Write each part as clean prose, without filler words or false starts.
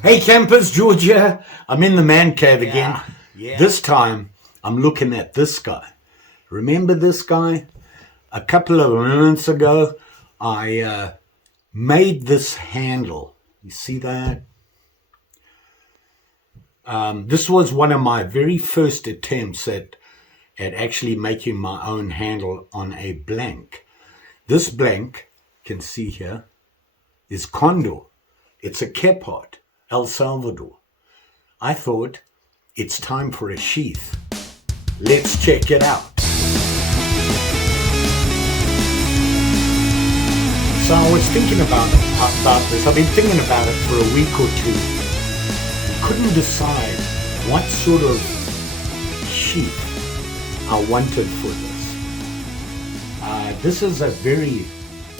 Hey campers, Georgia. I'm in the man cave again. Yeah. This time I'm looking at this guy. Remember this guy? A couple of minutes ago, I made this handle. You see that? This was one of my very first attempts at actually making my own handle on a blank. This blank, you can see here, is Condor. It's a Kephart, El Salvador. I thought it's time for a sheath. Let's check it out. So I was thinking about this. I've been thinking about it for a week or two. Couldn't decide what sort of sheath I wanted for this. This is a very,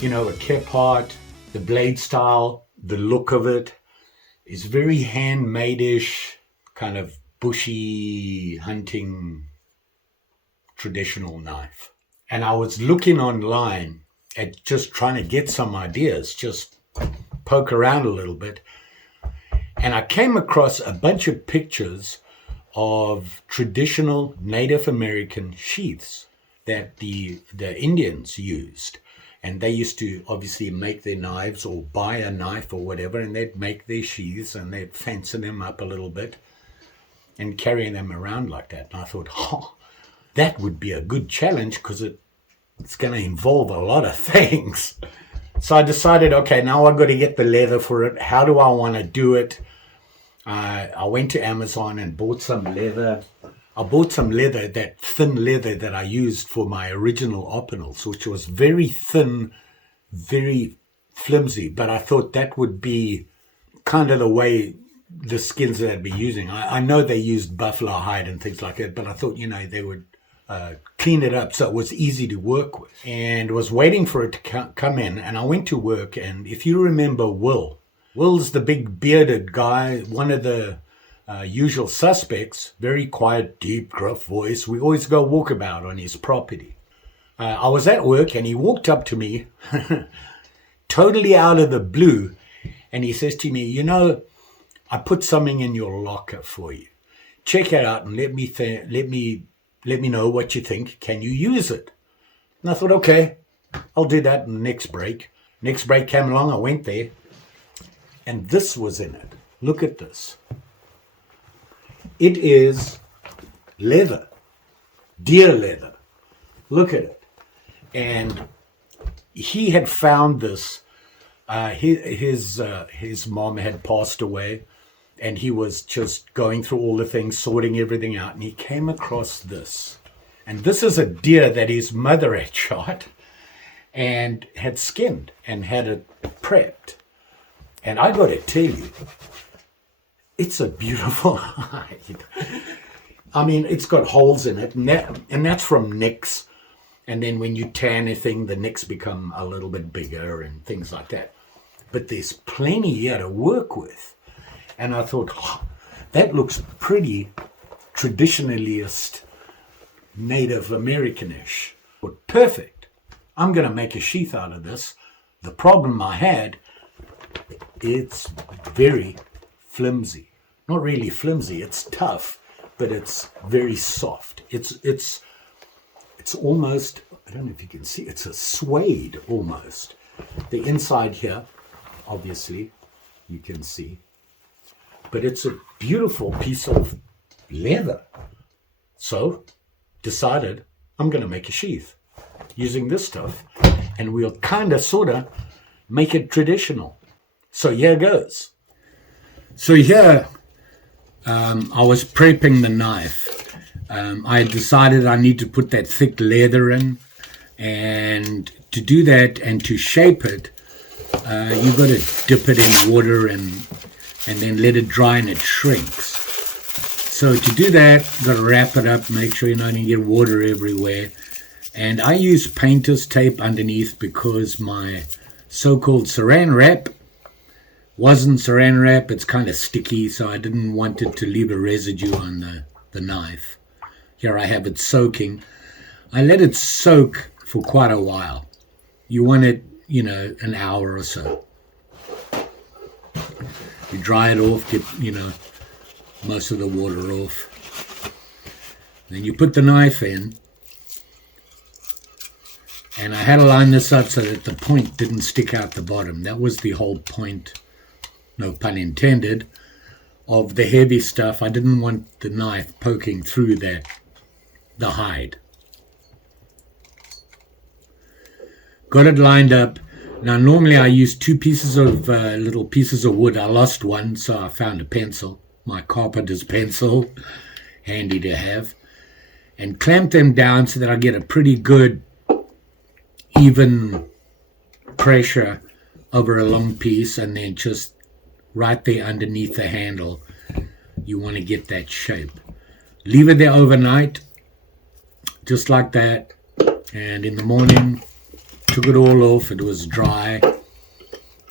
a Kephart, the blade style, the look of it is very handmade-ish, kind of bushy hunting traditional knife. And I was looking online at just trying to get some ideas, just poke around a little bit. And I came across a bunch of pictures of traditional Native American sheaths that the Indians used. And they used to obviously make their knives or buy a knife or whatever, and they'd make their sheaths and they'd fancy them up a little bit and carry them around like that. And I thought, that would be a good challenge because it's going to involve a lot of things. So I decided, okay, now I've got to get the leather for it. How do I want to do it? I went to Amazon and bought some leather. I bought some leather, that thin leather that I used for my original opinals, which was very thin, very flimsy. But I thought that would be kind of the way the skins that I'd be using. I know they used buffalo hide and things like that, but I thought, they would clean it up so it was easy to work with. And was waiting for it to come in, and I went to work. And if you remember Will's the big bearded guy, one of the usual suspects, very quiet, deep, gruff voice. We always go walkabout on his property. I was at work and he walked up to me, totally out of the blue, and he says to me, I put something in your locker for you. Check it out and let me know what you think. Can you use it? And I thought, okay, I'll do that in the next break. Next break came along, I went there, and this was in it. Look at this. It is leather, deer leather. Look at it. And he had found this. His mom had passed away, and he was just going through all the things, sorting everything out, and he came across this. And this is a deer that his mother had shot and had skinned and had it prepped. And I got to tell you, it's a beautiful hide. I mean, it's got holes in it, and that's from nicks. And then when you tan a thing, the nicks become a little bit bigger and things like that. But there's plenty here to work with. And I thought, that looks pretty traditionalist, Native Americanish. But perfect. I'm going to make a sheath out of this. The problem I had, it's very flimsy. Not really flimsy, it's tough, but it's very soft. It's almost, I don't know if you can see, it's a suede almost. The inside here, obviously, you can see. But it's a beautiful piece of leather. So, decided I'm going to make a sheath using this stuff, and we'll kind of, sort of, make it traditional. So here goes. So here, I was prepping the knife. I decided I need to put that thick leather in, and to do that and to shape it, you've got to dip it in water and then let it dry and it shrinks. So to do that, you've got to wrap it up, make sure you don't get water everywhere. And I use painter's tape underneath because my so-called saran wrap wasn't saran wrap. It's kind of sticky, so I didn't want it to leave a residue on the knife. Here I have it soaking. I let it soak for quite a while. You want it, an hour or so. You dry it off, get, most of the water off. Then you put the knife in. And I had to line this up so that the point didn't stick out the bottom. That was the whole point, no pun intended, of the heavy stuff. I didn't want the knife poking through the hide. Got it lined up. Now normally I use two pieces of little pieces of wood. I lost one, so I found a pencil, my carpenter's pencil, handy to have, and clamped them down so that I get a pretty good even pressure over a long piece, and then just right there underneath the handle you want to get that shape. Leave it there overnight, just like that, and in the morning took it all off. It was dry,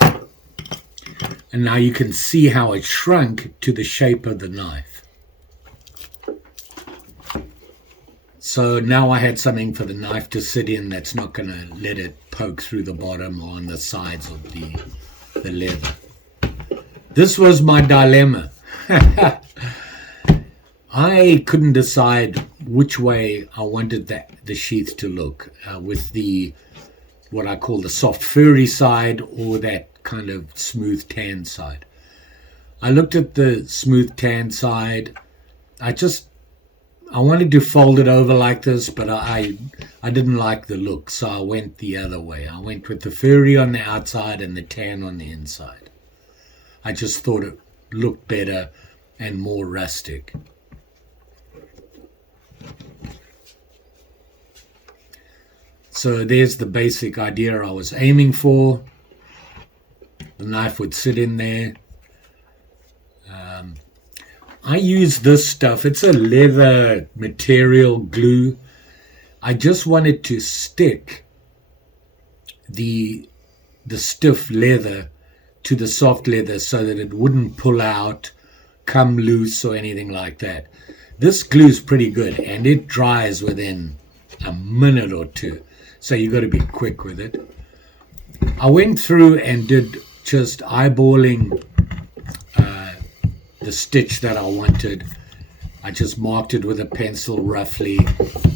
and now you can see how it shrunk to the shape of the knife. So now I had something for the knife to sit in that's not going to let it poke through the bottom or on the sides of the leather. This was my dilemma. I couldn't decide which way I wanted the sheath to look, with what I call the soft furry side or that kind of smooth tan side. I looked at the smooth tan side. I wanted to fold it over like this, but I didn't like the look, so I went the other way. I went with the furry on the outside and the tan on the inside. I just thought it looked better and more rustic. So there's the basic idea I was aiming for. The knife would sit in there. I use this stuff. It's a leather material glue. I just wanted to stick the stiff leather to the soft leather so that it wouldn't pull out, come loose, or anything like that. This glue is pretty good, and it dries within a minute or two, so you got to be quick with it. I went through and did just eyeballing the stitch that I wanted. I just marked it with a pencil roughly,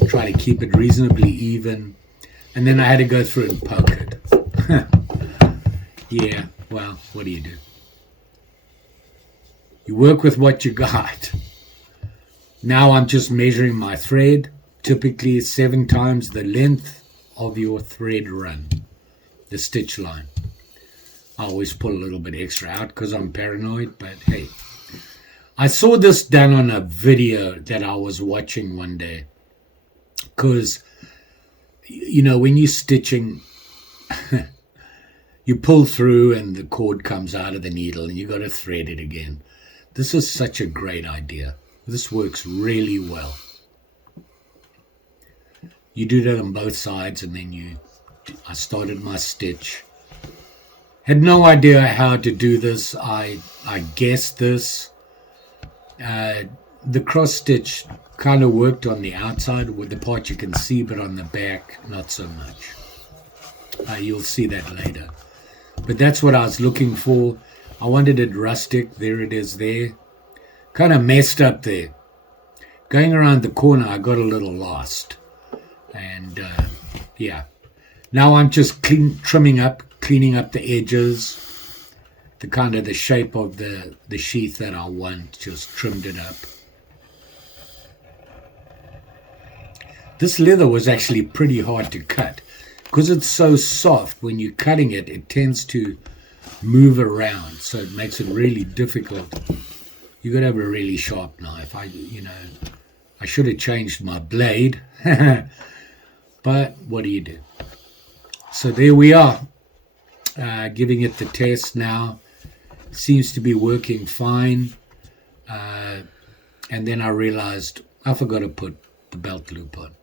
try to keep it reasonably even, and then I had to go through and poke it. Yeah, well, what do? You work with what you got. Now I'm just measuring my thread, typically 7 times the length of your thread run, the stitch line. I always pull a little bit extra out because I'm paranoid, but hey. I saw this done on a video that I was watching one day, because, when you're stitching, you pull through and the cord comes out of the needle and you got to thread it again. This is such a great idea. This works really well. You do that on both sides, and then I started my stitch. Had no idea how to do this. I guessed this. The cross stitch kind of worked on the outside with the part you can see, but on the back, not so much. You'll see that later. But that's what I was looking for. I wanted it rustic. There it is there. Kind of messed up there. Going around the corner, I got a little lost. And, yeah. Now I'm just cleaning up the edges. The kind of the shape of the sheath that I want, just trimmed it up. This leather was actually pretty hard to cut because it's so soft. When you're cutting it, it tends to move around, so it makes it really difficult. You got to have a really sharp knife. I should have changed my blade, but what do you do? So there we are, giving it the test now. Seems to be working fine. And then I realized I forgot to put the belt loop on.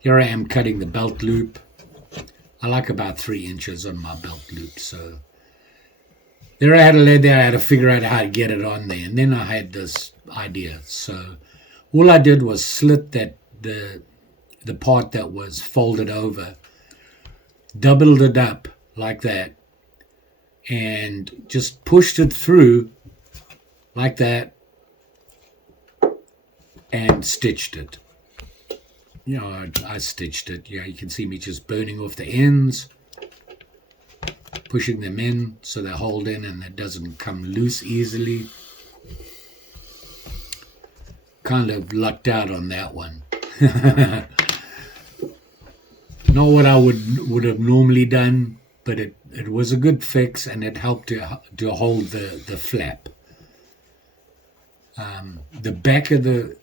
Here I am cutting the belt loop. I like about 3 inches on my belt loop. So there I had a lead there. I had to figure out how to get it on there. And then I had this idea. So all I did was slit the part that was folded over, doubled it up like that, and just pushed it through like that and stitched it. You know, I stitched it. Yeah, you can see me just burning off the ends, pushing them in so they hold in and it doesn't come loose easily. Kind of lucked out on that one. Not what I would have normally done, but it was a good fix and it helped to hold the flap. The back of the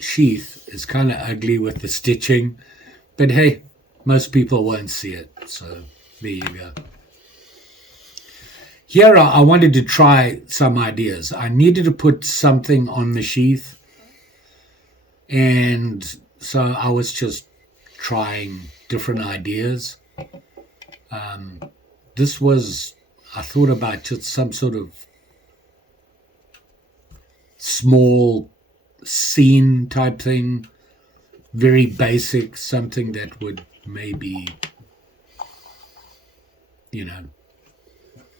sheath is kind of ugly with the stitching, but hey, most people won't see it, so there you go. Here I wanted to try some ideas. I needed to put something on the sheath, and so I was just trying different ideas. I thought about just some sort of small scene type thing, very basic, something that would maybe,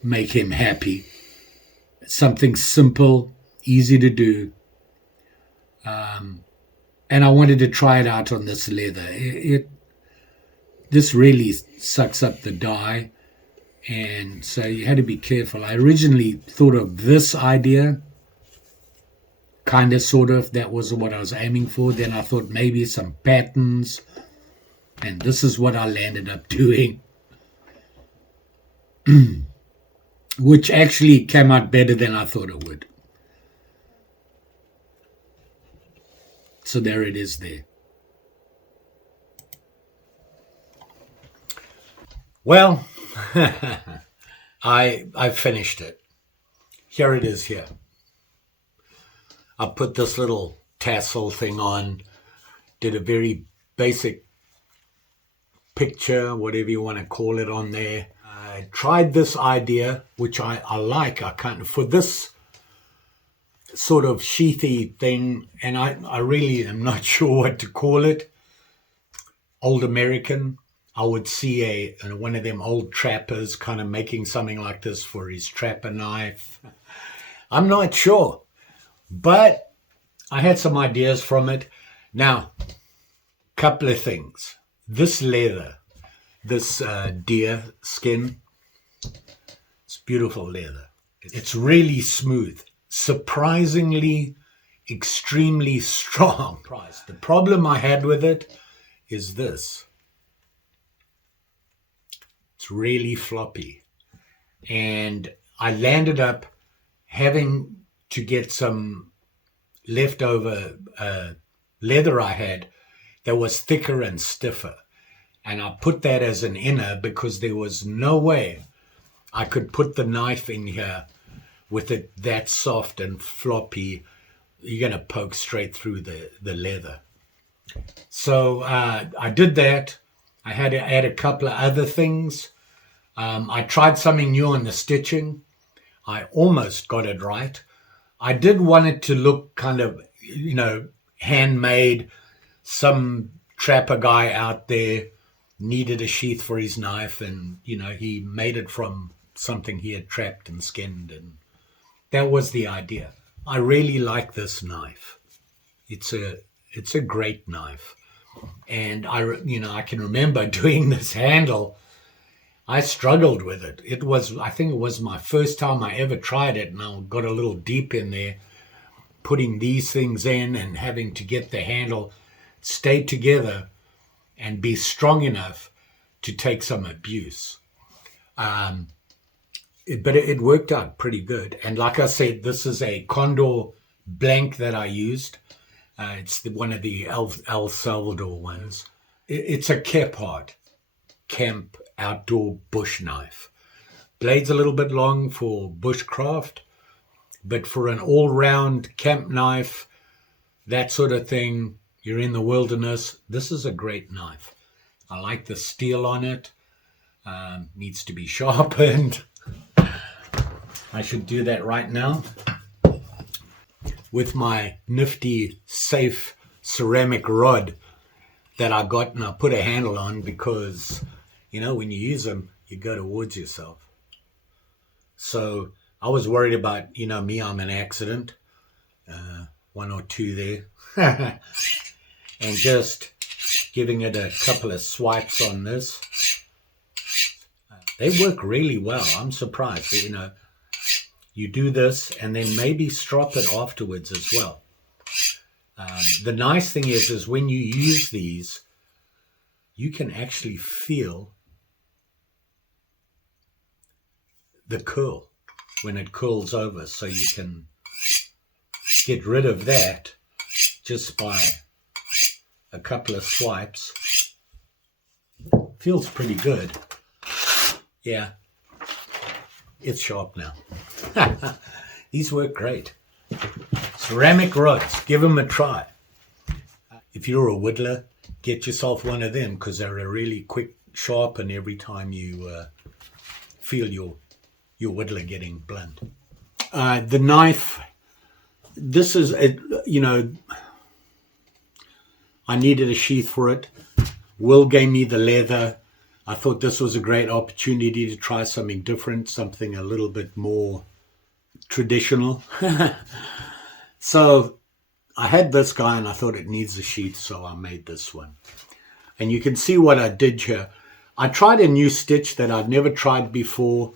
make him happy. Something simple, easy to do. And I wanted to try it out on this leather. This really sucks up the dye, and so you had to be careful. I originally thought of this idea, kind of, sort of, that was what I was aiming for. Then I thought maybe some patterns, and this is what I landed up doing. Which actually came out better than I thought it would. So there it is there. Well, I finished it. Here it is here. I put this little tassel thing on, did a very basic picture, whatever you want to call it, on there. I tried this idea, which I like. I can't, for this sort of sheathy thing, and I really am not sure what to call it. Old American. I would see one of them old trappers kind of making something like this for his trapper knife. I'm not sure, but I had some ideas from it. Now, couple of things. This leather, this deer skin, it's beautiful leather. It's really smooth, surprisingly, extremely strong. The problem I had with it is this. It's really floppy. And I landed up having to get some leftover leather I had that was thicker and stiffer. And I put that as an inner because there was no way I could put the knife in here with it that soft and floppy. You're going to poke straight through the leather. So I did that. I had to add a couple of other things. I tried something new on the stitching. I almost got it right. I did want it to look kind of, handmade. Some trapper guy out there needed a sheath for his knife, and, he made it from something he had trapped and skinned, and that was the idea. I really like this knife. It's a great knife. And I can remember doing this handle. I struggled with it. I think it was my first time I ever tried it, and I got a little deep in there, putting these things in and having to get the handle stay together and be strong enough to take some abuse. But it worked out pretty good. And like I said, this is a Condor blank that I used. It's one of the El Salvador ones. It's a Kephart camp outdoor bush knife. Blade's a little bit long for bushcraft, but for an all-round camp knife, that sort of thing, you're in the wilderness, this is a great knife. I like the steel on it. Needs to be sharpened. I should do that right now with my nifty, safe ceramic rod that I got and I put a handle on because, when you use them, you go towards yourself. So I was worried about, me, I'm an accident, one or two there, and just giving it a couple of swipes on this. They work really well. I'm surprised. You do this and then maybe strop it afterwards as well. The nice thing is when you use these, you can actually feel the curl when it curls over, so you can get rid of that just by a couple of swipes. Feels pretty good. Yeah, it's sharp now. These work great. Ceramic rods, give them a try. If you're a whittler, get yourself one of them, because they're a really quick sharp, and every time you feel your whittler getting blunt. The knife, this is, I needed a sheath for it. Will gave me the leather. I thought this was a great opportunity to try something different, something a little bit more traditional. So I had this guy and I thought it needs a sheath, so I made this one. And you can see what I did here. I tried a new stitch that I'd never tried before.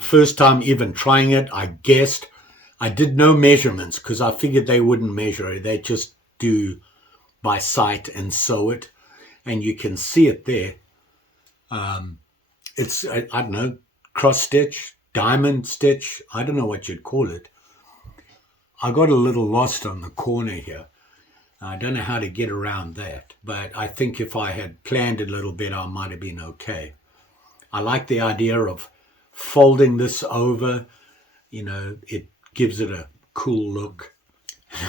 First time even trying it, I guessed. I did no measurements because I figured they wouldn't measure it. They just do by sight and sew it. And you can see it there. It's, I don't know, cross stitch, diamond stitch. I don't know what you'd call it. I got a little lost on the corner here. I don't know how to get around that. But I think if I had planned it a little bit, I might have been okay. I like the idea of folding this over. It gives it a cool look.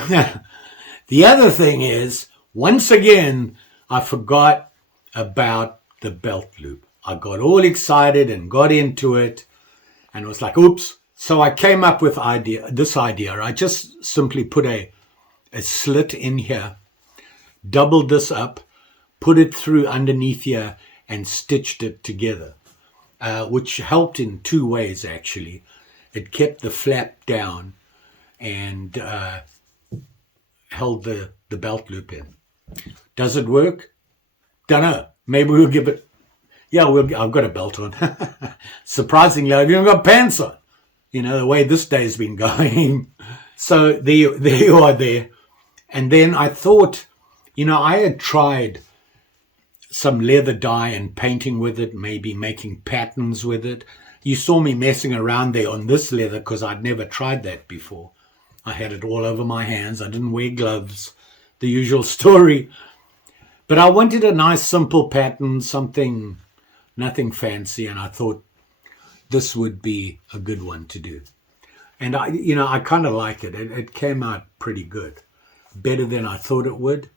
The other thing is, once again, I forgot about the belt loop. I got all excited and got into it and was like, oops. So I came up with this idea. I just simply put a slit in here, doubled this up, put it through underneath here and stitched it together, which helped in two ways, actually. It kept the flap down and held the belt loop in. Does it work? Don't know. Maybe we'll give it. Yeah, I've got a belt on. Surprisingly, I've even got pants on. The way this day's been going. So there you are there. And then I thought, I had tried some leather dye and painting with it, maybe making patterns with it. You saw me messing around there on this leather because I'd never tried that before. I had it all over my hands. I didn't wear gloves. The usual story. But I wanted a nice simple pattern, something, nothing fancy, and I thought this would be a good one to do. And I kind of like it. It came out pretty good. Better than I thought it would.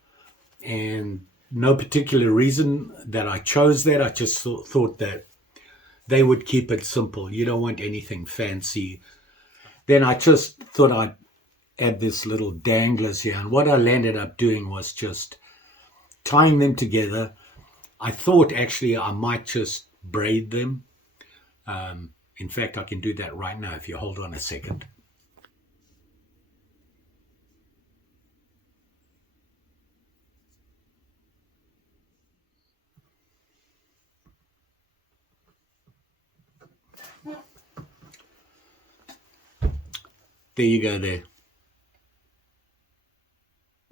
And no particular reason that I chose that. I just thought that they would keep it simple. You don't want anything fancy. Then I just thought I'd add this little danglers here. And what I landed up doing was just tying them together. I thought actually I might just braid them. In fact, I can do that right now if you hold on a second. There you go there. You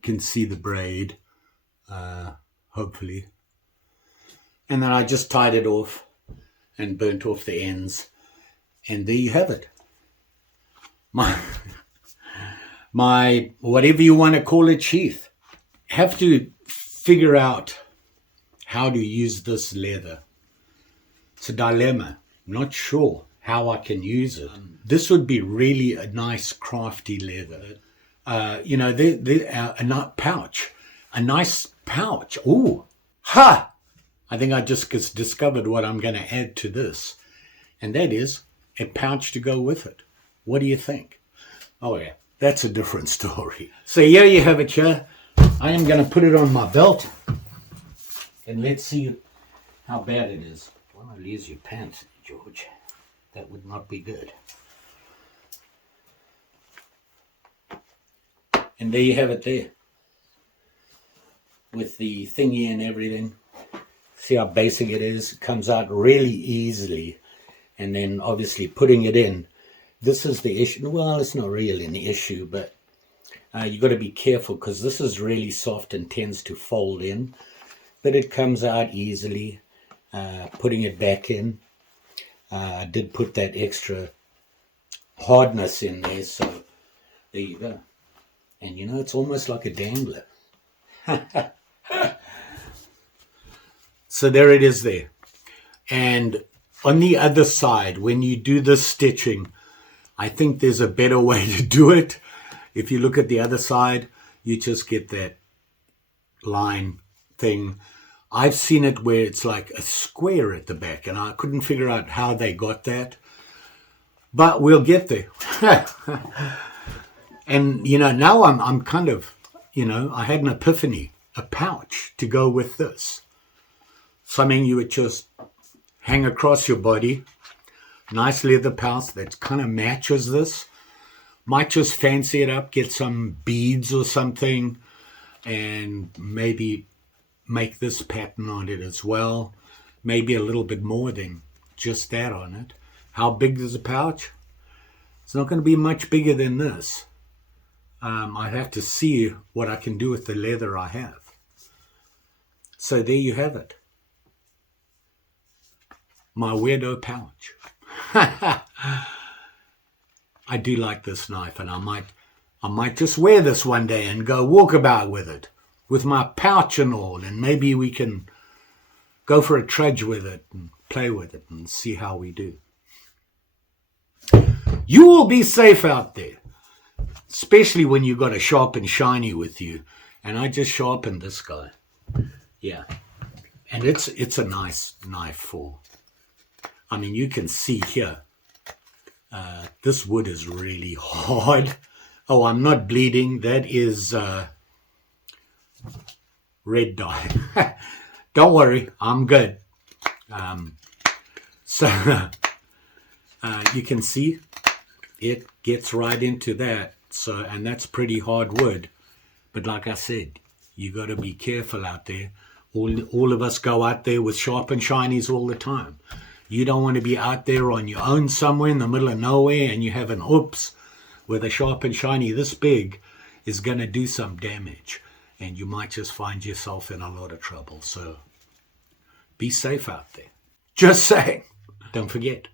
can see the braid, hopefully. And then I just tied it off and burnt off the ends. And there you have it. My whatever you want to call it, sheath. Have to figure out how to use this leather. It's a dilemma. I'm not sure how I can use it. This would be really a nice crafty leather. A pouch. A nice pouch. Ooh. Ha! I think I just discovered what I'm going to add to this. And that is a pouch to go with it. What do you think? Oh yeah, that's a different story. So here you have it here. I am going to put it on my belt. And let's see how bad it is. Don't lose your pants, George. That would not be good. And there you have it there. With the thingy and everything. See how basic it is? It comes out really easily. And then obviously putting it in. This is the issue. Well, it's not really an issue, but you got to be careful because this is really soft and tends to fold in. But it comes out easily. Putting it back in. I did put that extra hardness in there, so there you go. And you know, it's almost like a dangler. So there it is there. And on the other side, when you do this stitching, I think there's a better way to do it. If you look at the other side, you just get that line thing. I've seen it where it's like a square at the back, and I couldn't figure out how they got that. But we'll get there. And, you know, now I'm kind of, you know, I had an epiphany, a pouch to go with this. Something you would just hang across your body. Nice leather pouch that kind of matches this. Might just fancy it up, get some beads or something, and maybe make this pattern on it as well. Maybe a little bit more than just that on it. How big is the pouch? It's not going to be much bigger than this. I have to see what I can do with the leather I have. So there you have it. My weirdo pouch. I do like this knife, and I might just wear this one day and go walkabout with it, with my pouch and all, and maybe we can go for a trudge with it and play with it and see how we do. You will be safe out there, especially when you've got a sharp and shiny with you. And I just sharpened this guy. Yeah. And it's a nice knife for, I mean, you can see here, this wood is really hard. Oh, I'm not bleeding. That is red dye. Don't worry, I'm good. So you can see it gets right into that. So, and that's pretty hard wood. But like I said, you got to be careful out there. All of us go out there with sharp and shinies all the time. You don't want to be out there on your own somewhere in the middle of nowhere and you have an oops where the sharp and shiny this big is going to do some damage. And you might just find yourself in a lot of trouble. So be safe out there. Just saying. Don't forget,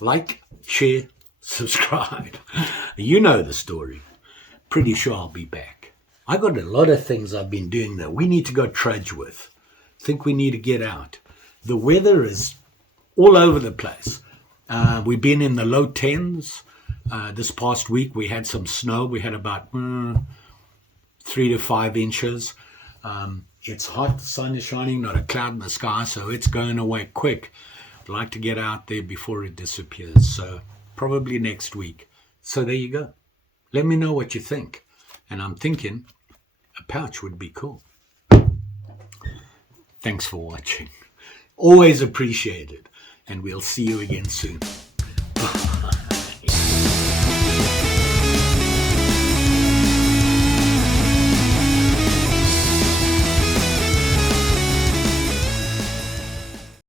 like, share, subscribe. You know the story. Pretty sure I'll be back. I got a lot of things I've been doing that we need to go trudge with. Think we need to get out. The weather is all over the place. We've been in the low 10s. This past week we had some snow. We had about 3 to 5 inches. It's hot, the sun is shining, not a cloud in the sky, so it's going away quick. I'd like to get out there before it disappears, so probably next week. So there you go. Let me know what you think. And I'm thinking a pouch would be cool. Thanks for watching. Always appreciated. And we'll see you again soon. Bye.